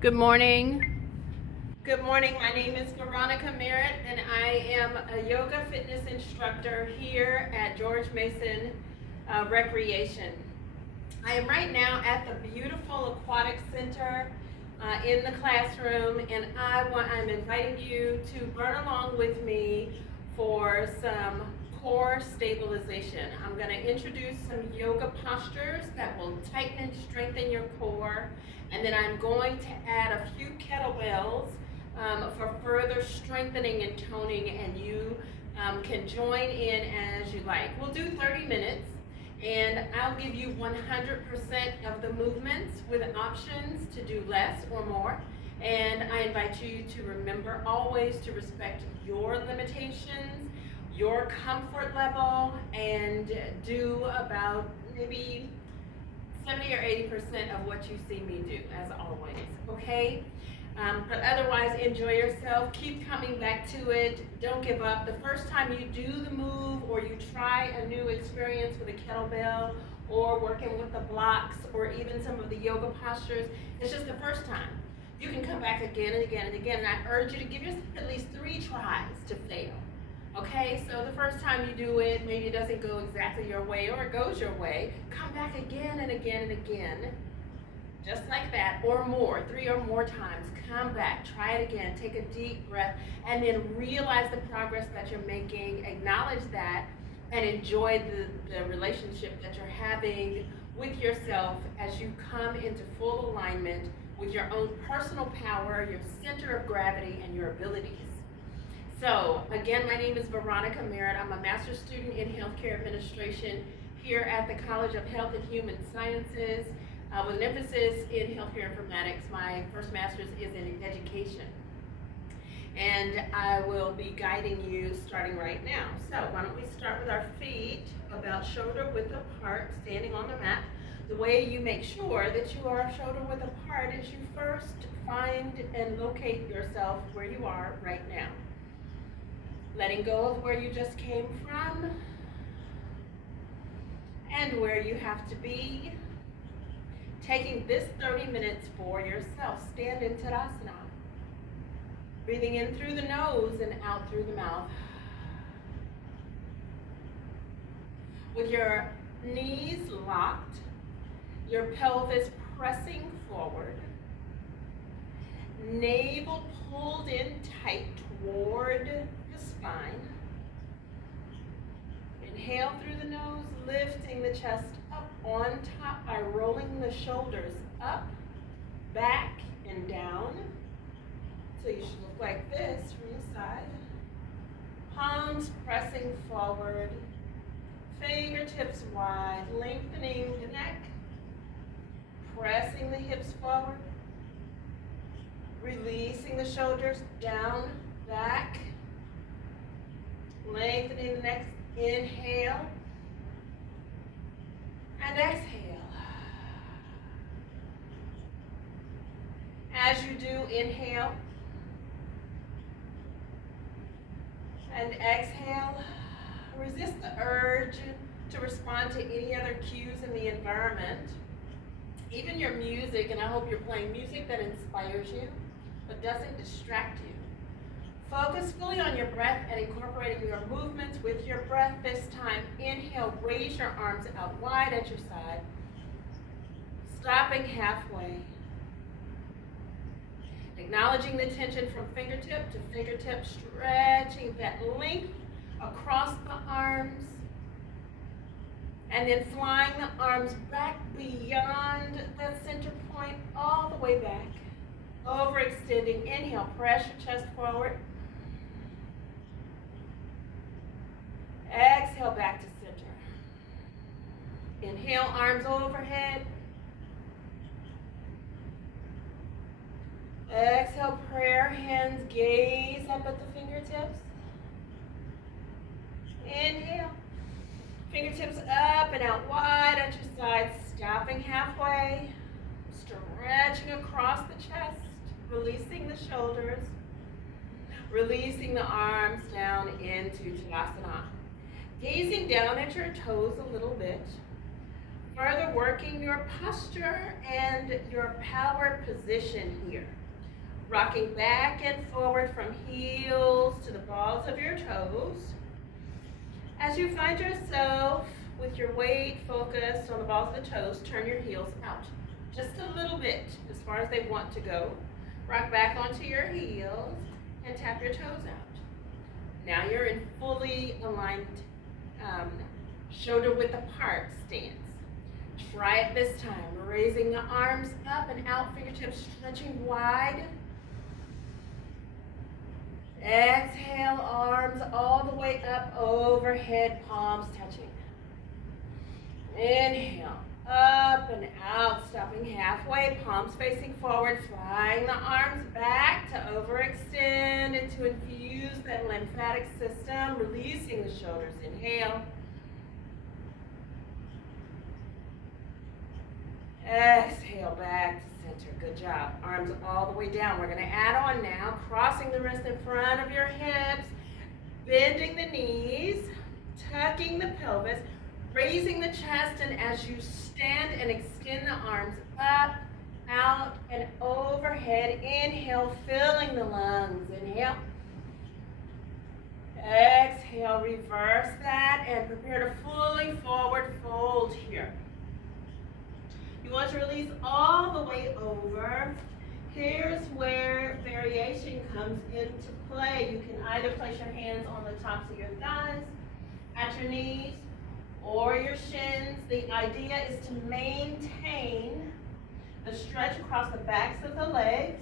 Good morning. Good morning. My name is Veronica Merritt, and I am a yoga fitness instructor here at George Mason Recreation. I am right now at the beautiful Aquatic Center in the classroom, and I'm inviting you to burn along with me for some core stabilization. I'm going to introduce some yoga postures that will tighten and strengthen your core, and then I'm going to add a few kettlebells for further strengthening and toning, and you can join in as you like. We'll do 30 minutes, and I'll give you 100% of the movements with options to do less or more. And I invite you to remember always to respect your limitations, your comfort level, and do about maybe 70 or 80% of what you see me do, as always, okay? But otherwise, enjoy yourself. Keep coming back to it. Don't give up. The first time you do the move or you try a new experience with a kettlebell or working with the blocks or even some of the yoga postures, it's just the first time. You can come back again and again and again, and I urge you to give yourself at least 3 tries to fail. Okay, so the first time you do it, maybe it doesn't go exactly your way or it goes your way. Come back again and again and again. Just like that, or more, 3 or more times. Come back, try it again, take a deep breath, and then realize the progress that you're making, acknowledge that, and enjoy the relationship that you're having with yourself as you come into full alignment with your own personal power, your center of gravity, and your abilities. So, again, my name is Veronica Merritt. I'm a master's student in healthcare administration here at the College of Health and Human Sciences. With an emphasis in healthcare informatics. My first master's is in education. And I will be guiding you starting right now. So why don't we start with our feet about shoulder width apart, standing on the mat. The way you make sure that you are shoulder width apart is you first find and locate yourself where you are right now. Letting go of where you just came from and where you have to be. Taking this 30 minutes for yourself. Stand in Tadasana. Breathing in through the nose and out through the mouth. With your knees locked, your pelvis pressing forward, navel pulled in tight toward the spine. Inhale through the nose, lifting the chest up on top by rolling the shoulders up, back, and down. So you should look like this from the side. Palms pressing forward, fingertips wide, lengthening the neck, pressing the hips forward, releasing the shoulders down, back, lengthening the neck. Inhale and exhale. As you do, inhale and exhale. Resist the urge to respond to any other cues in the environment, even your music, and I hope you're playing music that inspires you but doesn't distract you. Focus fully on your breath and incorporating your movements with your breath this time. Inhale, raise your arms out wide at your side, stopping halfway. Acknowledging the tension from fingertip to fingertip, stretching that length across the arms, and then flying the arms back beyond that center point, all the way back. Overextending. Inhale, press your chest forward. Exhale, back to center. Inhale, arms overhead. Exhale, prayer hands, gaze up at the fingertips. Inhale, fingertips up and out wide at your sides, stopping halfway, stretching across the chest, releasing the shoulders, releasing the arms down into Tadasana. Gazing down at your toes a little bit, Further working your posture and your power position here. Rocking back and forward from heels to the balls of your toes. As you find yourself with your weight focused on the balls of the toes, turn your heels out. Just a little bit, as far as they want to go. Rock back onto your heels and tap your toes out. Now you're in fully aligned shoulder width apart stance. Try it this time, raising the arms up and out, fingertips stretching wide. Exhale, arms all the way up overhead, palms touching. Inhale, up and out, stopping halfway, palms facing forward, flying the arms back to overextend and to infuse that lymphatic system, releasing the shoulders. Inhale. Exhale, back to center. Good job. Arms all the way down. We're going to add on now, crossing the wrists in front of your hips, bending the knees, tucking the pelvis, raising the chest, and as you stand and extend the arms up, out, and overhead, inhale, filling the lungs. Inhale. Exhale, reverse that, and prepare to fully forward fold here. You want to release all the way over. Here's where variation comes into play. You can either place your hands on the tops of your thighs, at your knees, or your shins. The idea is to maintain the stretch across the backs of the legs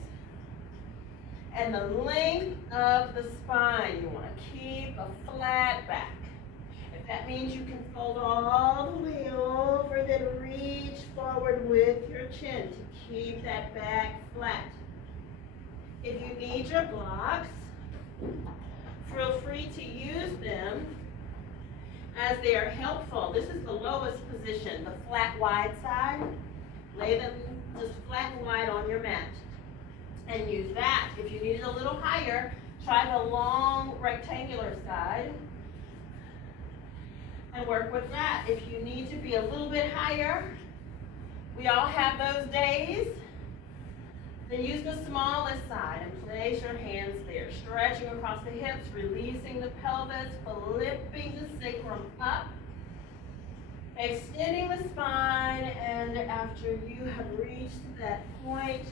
and the length of the spine. You want to keep a flat back. If that means you can fold all the way over, then reach forward with your chin to keep that back flat. If you need your blocks, feel free to use them as they are helpful. This is the lowest position, the flat wide side. Lay them just flat and wide on your mat and use that. If you need it a little higher, try the long rectangular side and work with that. If you need to be a little bit higher, we all have those days, then use the smallest side and place your hands there, stretching across the hips, releasing the pelvis, flipping the sacrum up, extending the spine, and after you have reached that point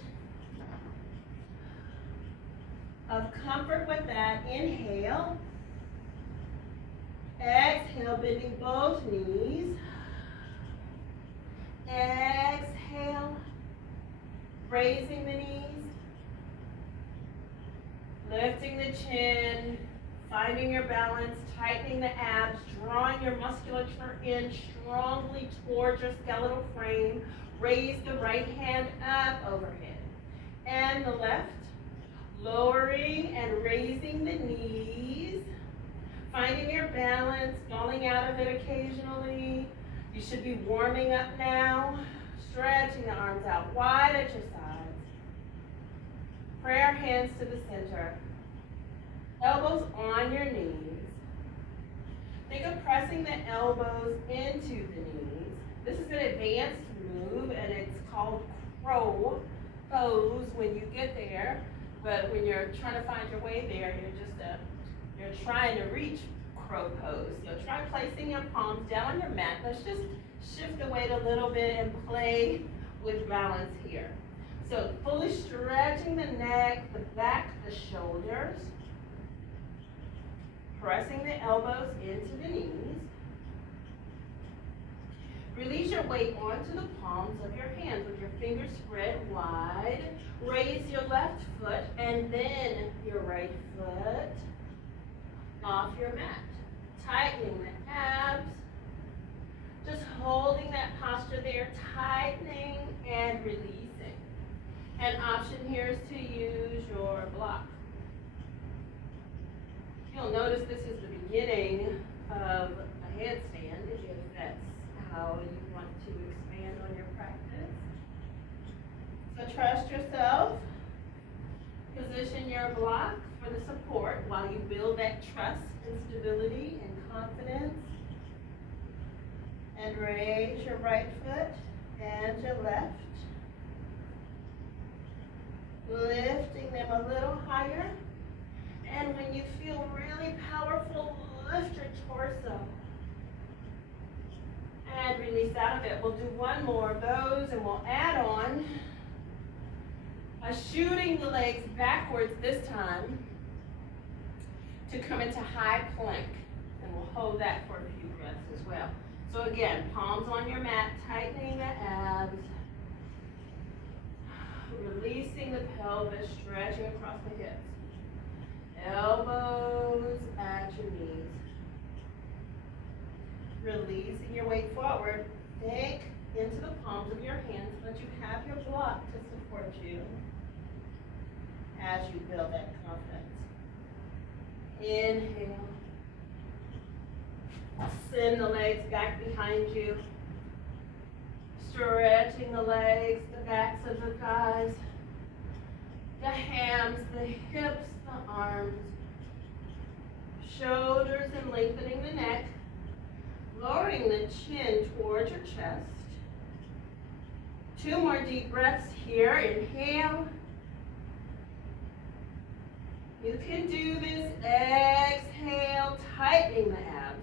of comfort with that, inhale. Exhale, bending both knees. Exhale, raising the knees. Lifting the chin, finding your balance, tightening the abs, drawing your musculature in strongly towards your skeletal frame. Raise the right hand up overhead. And the left, lowering and raising the knees. Finding your balance, falling out of it occasionally. You should be warming up now. Stretching the arms out wide at your sides. Prayer hands to the center. Elbows on your knees. Think of pressing the elbows into the knees. This is an advanced move and it's called crow pose when you get there. But when you're trying to find your way there, you're trying to reach crow pose. So try placing your palms down on your mat. Let's just shift the weight a little bit and play with balance here. So fully stretching the neck, the back, the shoulders. Pressing the elbows into the knees. Release your weight onto the palms of your hands with your fingers spread wide. Raise your left foot and then your right foot off your mat. Tightening the abs. Just holding that posture there, tightening and releasing. An option here is to use your block. You'll notice this is the beginning of a handstand if that's how you want to expand on your practice. So trust yourself. Position your block for the support while you build that trust and stability and confidence. And raise your right foot and your left. Lifting them a little higher. And when you feel really powerful, lift your torso. And release out of it. We'll do one more of those and we'll add on shooting the legs backwards this time to come into high plank. And we'll hold that for a few breaths as well. So again, palms on your mat, tightening the abs, releasing the pelvis, stretching across the hips. Elbows at your knees. Releasing your weight forward. Think into the palms of your hands, but you have your block to support you as you build that confidence. Inhale. Send the legs back behind you. Stretching the legs, the backs of the thighs, the hams, the hips, the arms, shoulders, and lengthening the neck. Lowering the chin towards your chest. 2 more deep breaths here. Inhale. You can do this. Exhale, tightening the abs.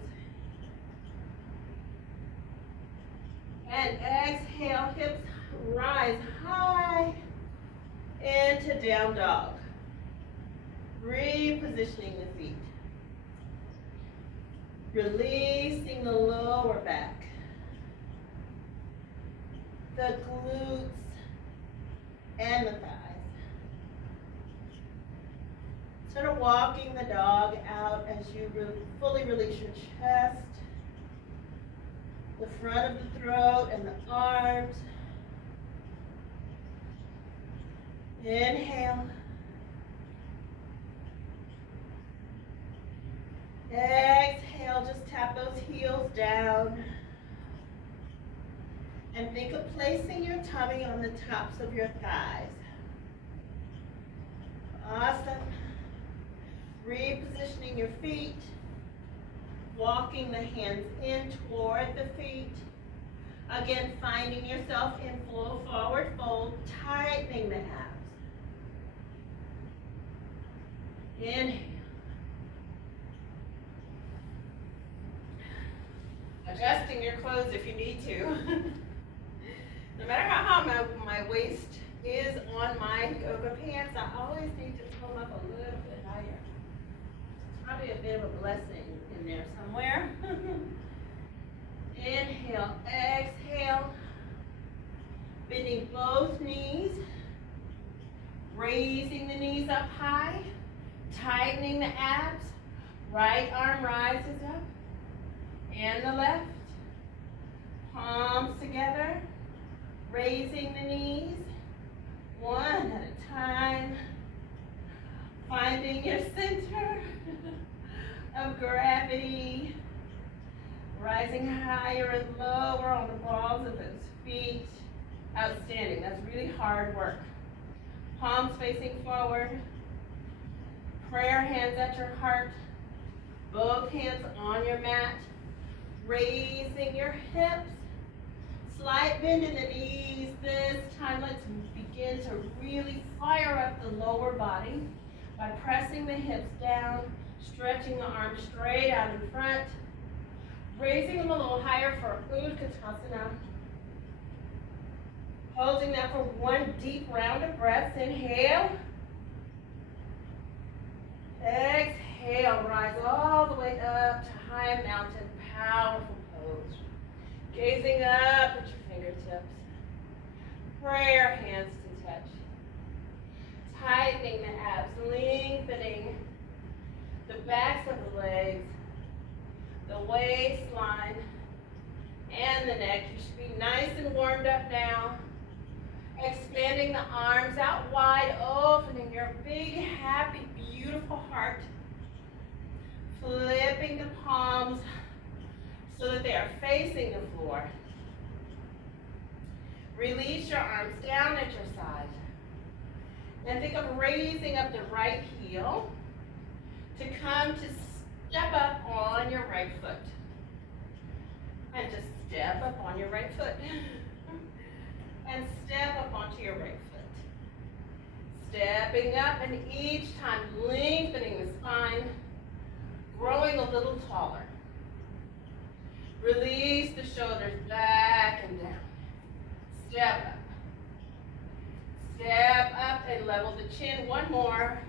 And exhale, hips rise high into down dog. Repositioning the feet. Releasing the lower back, the glutes, and the thighs. Sort of walking the dog out as you fully release your chest, the front of the throat, and the arms. Inhale. Exhale, just tap those heels down. And think of placing your tummy on the tops of your thighs. Awesome. Repositioning your feet. Walking the hands in toward the feet. Again, finding yourself in full forward fold, tightening the abs. Inhale. Adjusting your clothes if you need to. No matter how high my waist is on my yoga pants, I always need to pull up a little bit higher. It's probably a bit of a blessing in there somewhere. Inhale, exhale. Bending both knees. Raising the knees up high. Tightening the abs. Right arm rises up. And the left. Palms together. Raising the knees. One at a time. Finding your center of gravity. Rising higher and lower on the balls of those feet. Outstanding. That's really hard work. Palms facing forward. Prayer hands at your heart. Both hands on your mat. Raising your hips. Slight bend in the knees. This time let's begin to really fire up the lower body by pressing the hips down, stretching the arms straight out in front, raising them a little higher for Utkatasana. Holding that for one deep round of breaths. Inhale. Exhale, rise all the way up to high mountain, powerful pose. Gazing up at your fingertips. Prayer hands to touch. Tightening the abs, lengthening the backs of the legs, the waistline, and the neck. You should be nice and warmed up now. Expanding the arms out wide, opening your big, happy, beautiful heart. Flipping the palms so that they are facing the floor. Release your arms down at your side. And think of raising up the right heel to come to step up on your right foot. And just step up on your right foot. And step up onto your right foot. Stepping up, and each time lengthening the spine, growing a little taller. Release the shoulders back and down. Step up. Step up and level the chin. One more.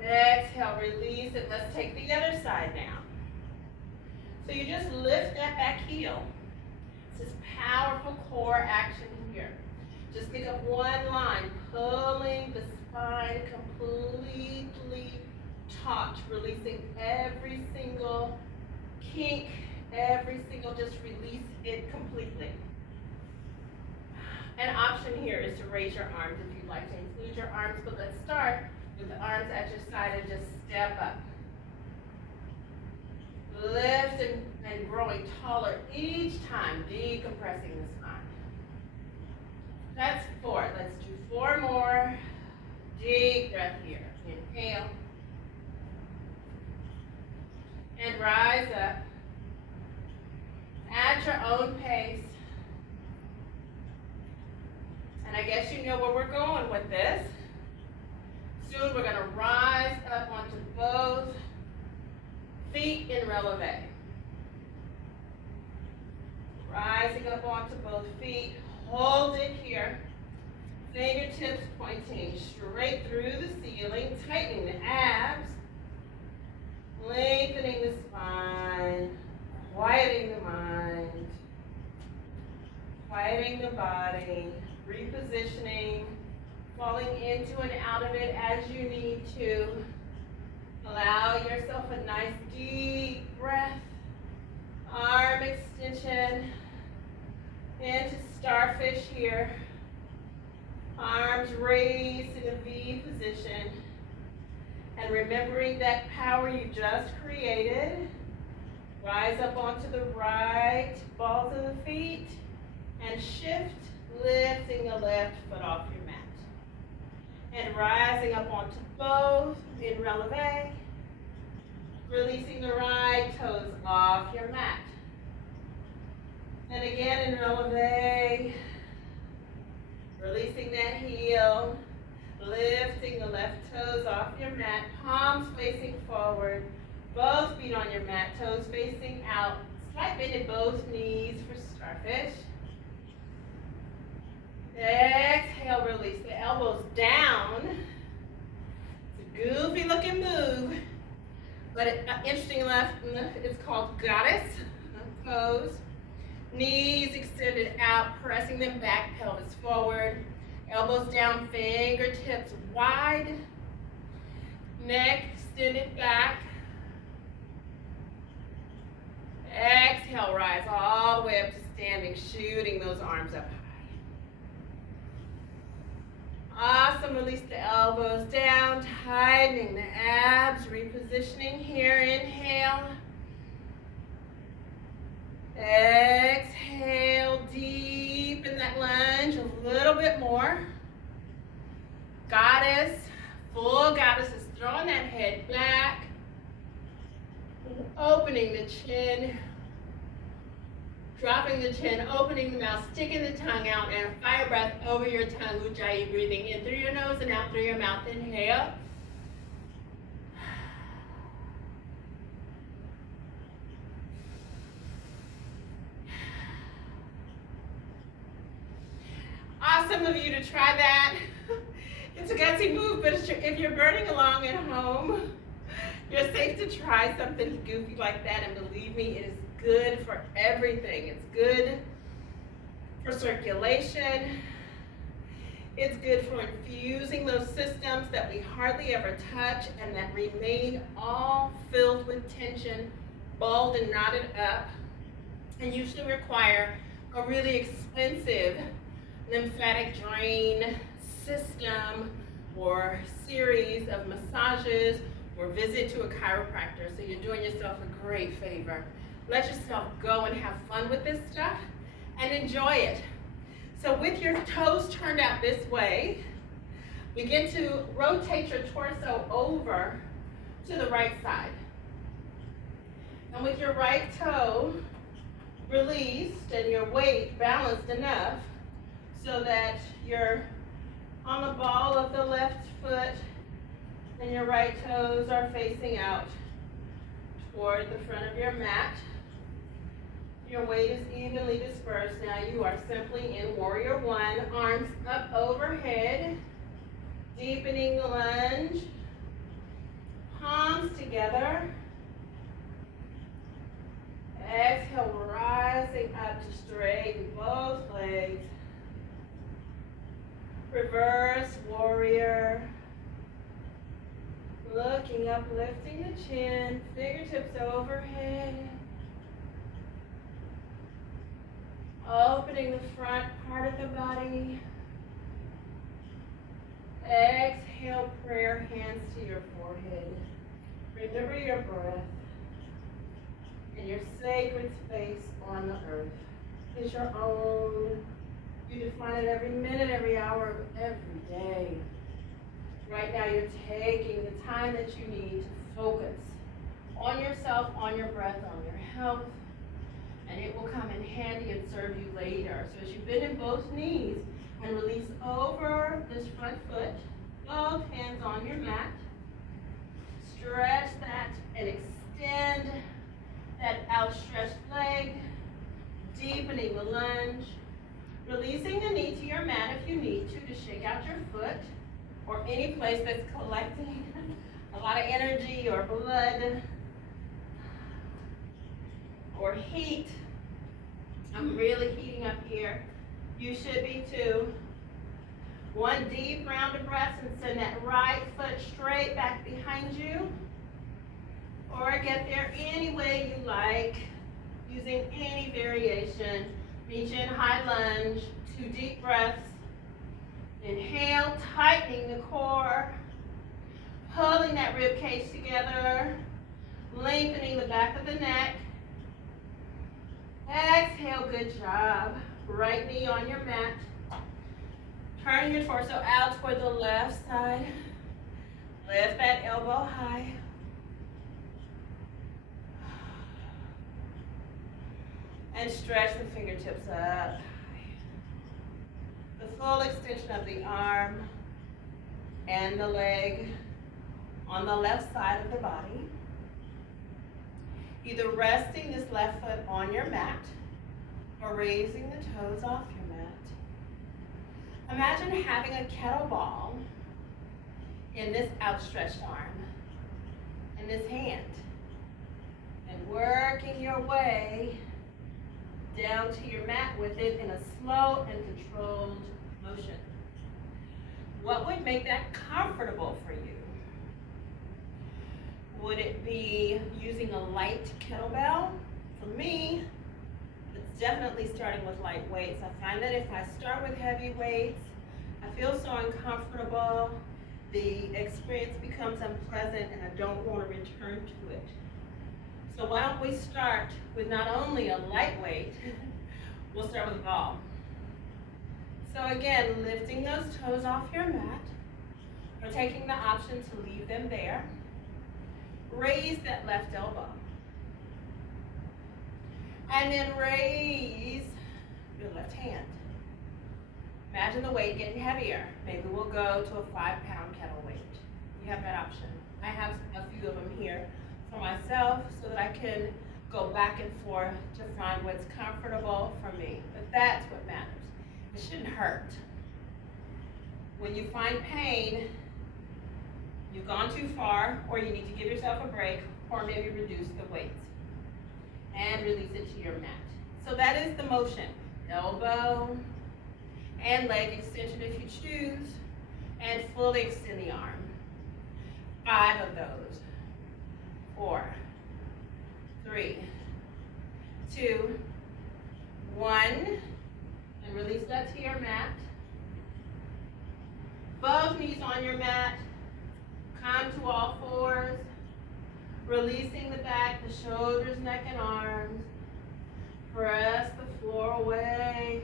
Exhale, release it. Let's take the other side now. So you just lift that back heel. This is powerful core action here. Just think of one line, pulling the spine completely taut, releasing every single kink, every single, just release it completely. An option here is to raise your arms if you'd like to include your arms, but let's start with the arms at your side and just step up. Lift and growing taller each time, decompressing the spine. That's 4. Let's do 4 more. Deep breath here. Inhale. And rise up. At your own pace. And I guess you know where we're going with this. Soon we're going to rise up onto both feet in releve. Rising up onto both feet. Hold it here. Fingertips pointing straight through the ceiling. Tightening the abs. Lengthening the spine. Quieting the mind. Quieting the body. Repositioning. Falling into and out of it as you need to. Allow yourself a nice deep breath. Arm extension. Into starfish here. Arms raised in a V position. And remembering that power you just created. Rise up onto the right balls of the feet. And shift, lifting the left foot off your mat. And rising up onto both in releve. Releasing the right toes off your mat. And again in releve. Releasing that heel. Lifting the left toes off your mat. Palms facing forward. Both feet on your mat. Toes facing out. Slight bend in both knees for starfish. Exhale, release the elbows down. It's a goofy looking move. But interesting enough, it's called goddess pose. Knees extended out, pressing them back, pelvis forward. Elbows down, fingertips wide. Neck extended back. Exhale, rise all the way up to standing, shooting those arms up high. Awesome, release the elbows down, tightening the abs, repositioning here, inhale. Exhale, deep in that lunge, a little bit more. Goddess, full goddess is throwing that head back, opening the chin, dropping the chin, opening the mouth, sticking the tongue out, and a fire breath over your tongue, Ujjayi, breathing in through your nose and out through your mouth. Inhale. Awesome of you to try that. It's a gutsy move, but if you're burning along at home, you're safe to try something goofy like that, and believe me, it is good for everything. It's good for circulation. It's good for infusing those systems that we hardly ever touch and that remain all filled with tension, balled and knotted up, and usually require a really expensive lymphatic drain system or series of massages or visit to a chiropractor. So you're doing yourself a great favor. Let yourself go and have fun with this stuff and enjoy it. So with your toes turned out this way, begin to rotate your torso over to the right side. And with your right toe released and your weight balanced enough so that you're on the ball of the left foot and your right toes are facing out toward the front of your mat. Your weight is evenly dispersed. Now you are simply in Warrior One, arms up overhead, deepening the lunge, palms together. Exhale, rising up to straighten both legs. Reverse warrior. Looking up, lifting the chin, fingertips overhead. Opening the front part of the body. Exhale, prayer hands to your forehead. Remember your breath. And your sacred space on the earth is your own. You define it every minute, every hour of every day. Right now you're taking the time that you need to focus on yourself, on your breath, on your health, and it will come in handy and serve you later. So as you bend in both knees and release over this front foot, both hands on your mat, stretch that and extend that outstretched leg, deepening the lunge, releasing the knee to your mat if you need to shake out your foot or any place that's collecting a lot of energy or blood or heat. I'm really heating up here. You should be too. One deep round of breath and send that right foot straight back behind you. Or get there any way you like, using any variation. Reach in, high lunge, 2 deep breaths. Inhale, tightening the core, pulling that rib cage together, lengthening the back of the neck. Exhale, good job. Right knee on your mat. Turn your torso out toward the left side. Lift that elbow high. And stretch the fingertips up. The full extension of the arm and the leg on the left side of the body. Either resting this left foot on your mat or raising the toes off your mat. Imagine having a kettlebell in this outstretched arm and this hand and working your way down to your mat with it in a slow and controlled motion. What would make that comfortable for you? Would it be using a light kettlebell? For me, it's definitely starting with light weights. I find that if I start with heavy weights, I feel so uncomfortable, the experience becomes unpleasant, and I don't want to return to it. So why don't we start with not only a lightweight, we'll start with a ball. So again, lifting those toes off your mat, or taking the option to leave them there. Raise that left elbow. And then raise your left hand. Imagine the weight getting heavier. Maybe we'll go to a 5-pound kettle weight. You have that option. I have a few of them here for myself so that I can go back and forth to find what's comfortable for me. But that's what matters. It shouldn't hurt. When you find pain, you've gone too far, or you need to give yourself a break, or maybe reduce the weight and release it to your mat. So that is the motion. Elbow and leg extension if you choose, and fully extend the arm. 5 of those. 4, 3, 2, 1, and release that to your mat. Both knees on your mat. Come to all fours. Releasing the back, the shoulders, neck, and arms. Press the floor away.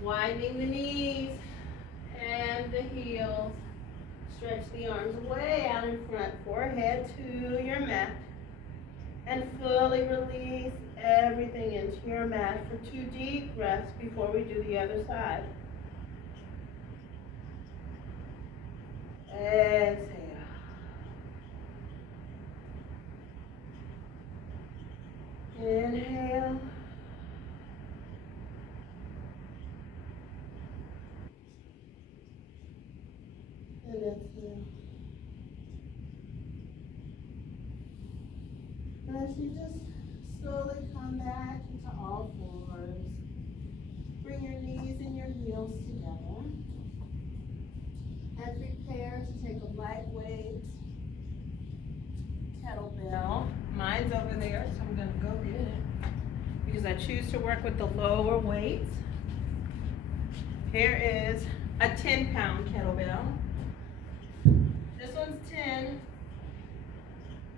Winding the knees and the heels. Stretch the arms way out in front, forehead to your mat. And fully release. everything into your mat for 2 deep breaths before we do the other side. Exhale. Inhale. And exhale. As you just slowly come back into all fours, bring your knees and your heels together. And prepare to take a lightweight kettlebell. Mine's over there, so I'm going to go get it because I choose to work with the lower weights. Here is a 10-pound kettlebell. This one's 10.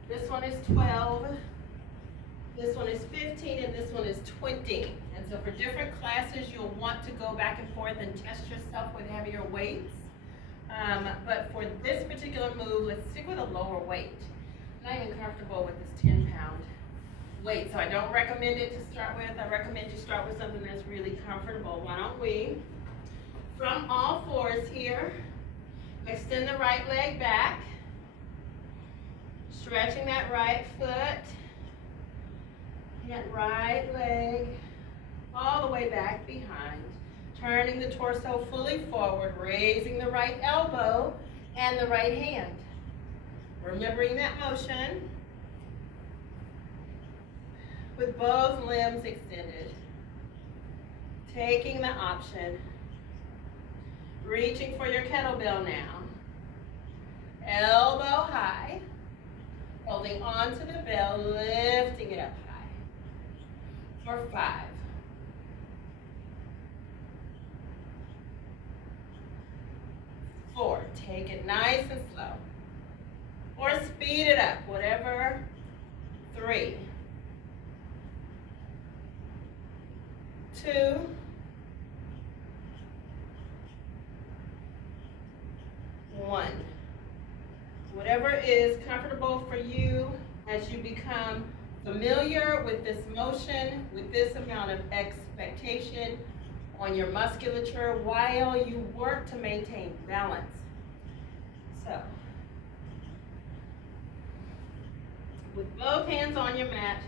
This one is 12. This one is 15, and this one is 20. And so for different classes, you'll want to go back and forth and test yourself with heavier weights. But for this particular move, let's stick with a lower weight. I'm not even comfortable with this 10-pound weight, so I don't recommend it to start with. I recommend you start with something that's really comfortable. Why don't we, from all fours here, extend the right leg back, stretching that right foot, that right leg all the way back behind. Turning the torso fully forward, raising the right elbow and the right hand. Remembering that motion with both limbs extended. Taking the option, reaching for your kettlebell now. Elbow high, holding onto the bell, lifting it up high. For 5. 4, take it nice and slow. Or speed it up, whatever. 3, 2, 1. Whatever is comfortable for you as you become familiar with this motion, with this amount of expectation on your musculature while you work to maintain balance. So, with both hands on your mat,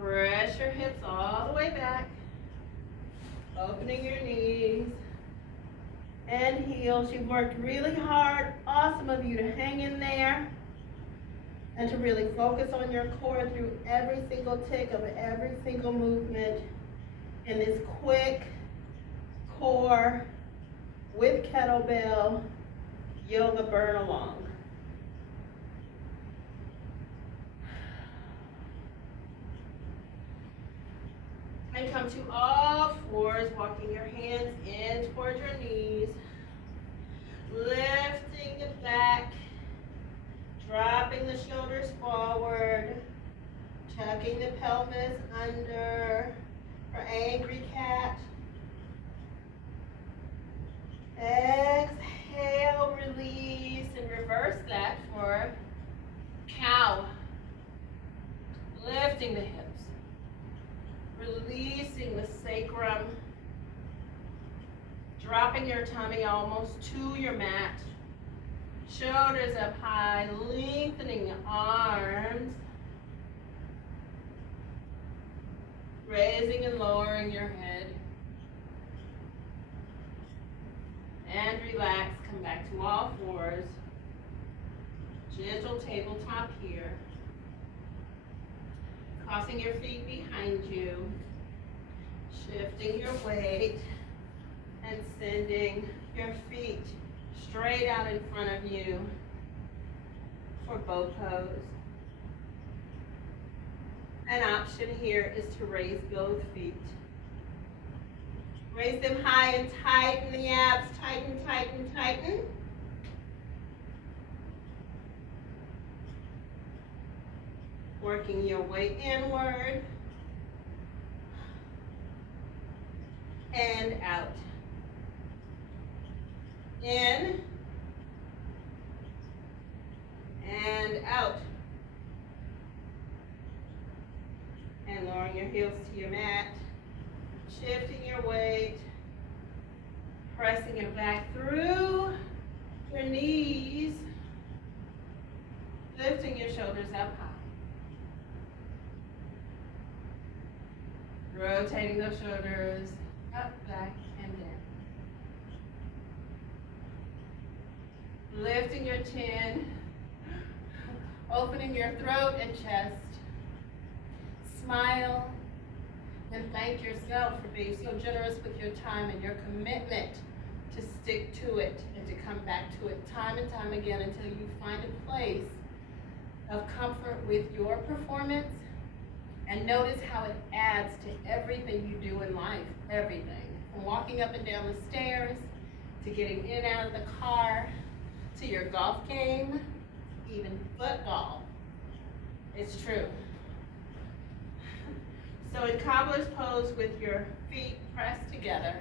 press your hips all the way back, opening your knees and heels. You've worked really hard. Awesome of you to hang in there and to really focus on your core through every single tick of every single movement in this quick core with kettlebell yoga burn along. And come to all fours, walking your hands in towards your knees, lifting it back, dropping the shoulders forward, tucking the pelvis under for angry cat. Exhale, release, and reverse that for cow. Lifting the hips, releasing the sacrum, dropping your tummy almost to your mat, shoulders up high, lengthening the arms, raising and lowering your head. And relax, come back to all fours. Gentle tabletop here. Crossing your feet behind you. Shifting your weight and sending your feet straight out in front of you for bow pose. An option here is to raise both feet. Raise them high and tighten the abs. Tighten, tighten, tighten. Working your way inward. And out. In. And out. heels to your mat, shifting your weight, pressing your back through your knees, lifting your shoulders up high. Rotating those shoulders up, back, and down. Lifting your chin, opening your throat and chest. Smile and thank yourself for being so generous with your time and your commitment to stick to it and to come back to it time and time again until you find a place of comfort with your performance. And notice how it adds to everything you do in life, everything. From walking up and down the stairs, to getting in and out of the car, to your golf game, even football. It's true. So in cobbler's pose with your feet pressed together,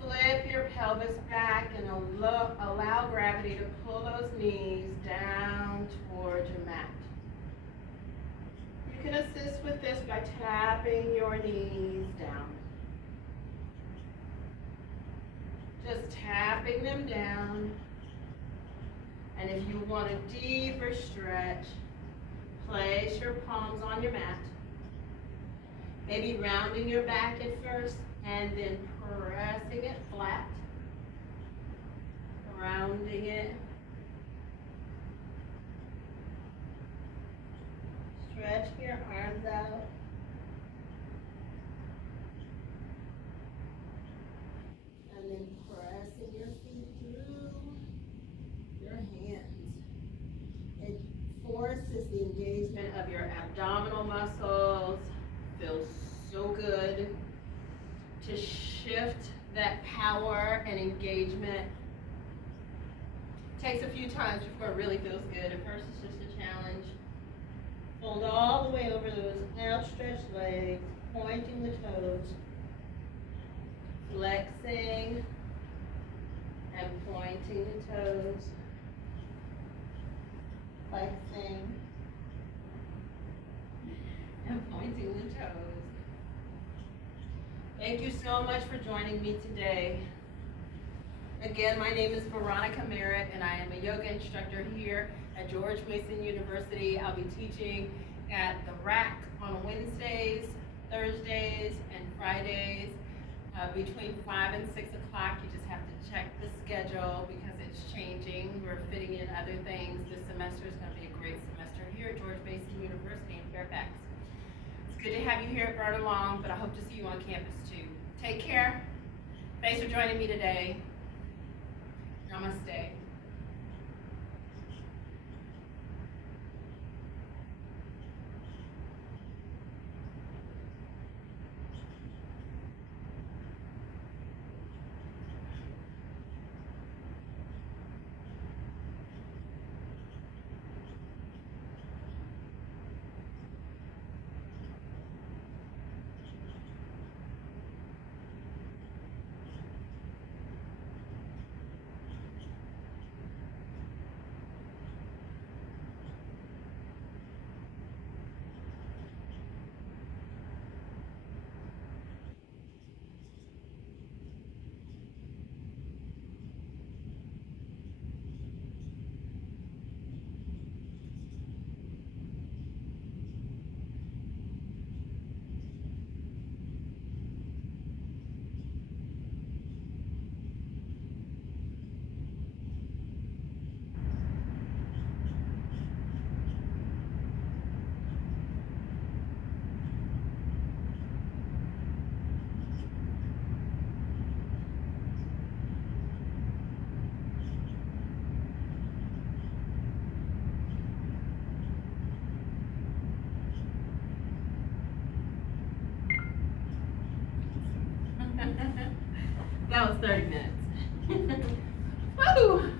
flip your pelvis back and allow gravity to pull those knees down towards your mat. You can assist with this by tapping your knees down. Just tapping them down. And if you want a deeper stretch, place your palms on your mat. Maybe rounding your back at first and then pressing it flat. Rounding it. Stretching your arms out. And then pressing your feet through your hands. It forces the engagement of your abdominal muscles. Feels so good to shift that power and engagement. Takes a few times before it really feels good. At first it's just a challenge. Fold all the way over those outstretched legs, pointing the toes, flexing and pointing the toes, flexing and pointing the toes. Thank you so much for joining me today. Again, my name is Veronica Merritt, and I am a yoga instructor here at George Mason University. I'll be teaching at the Rack on Wednesdays, Thursdays, and Fridays between 5 and 6 o'clock. You just have to check the schedule because it's changing. We're fitting in other things. This semester is going to be a great semester here at George Mason University in Fairfax. It's good to have you here at BurnAlong, but I hope to see you on campus too. Take care. Thanks for joining me today. Namaste. That was 30 minutes. Woo!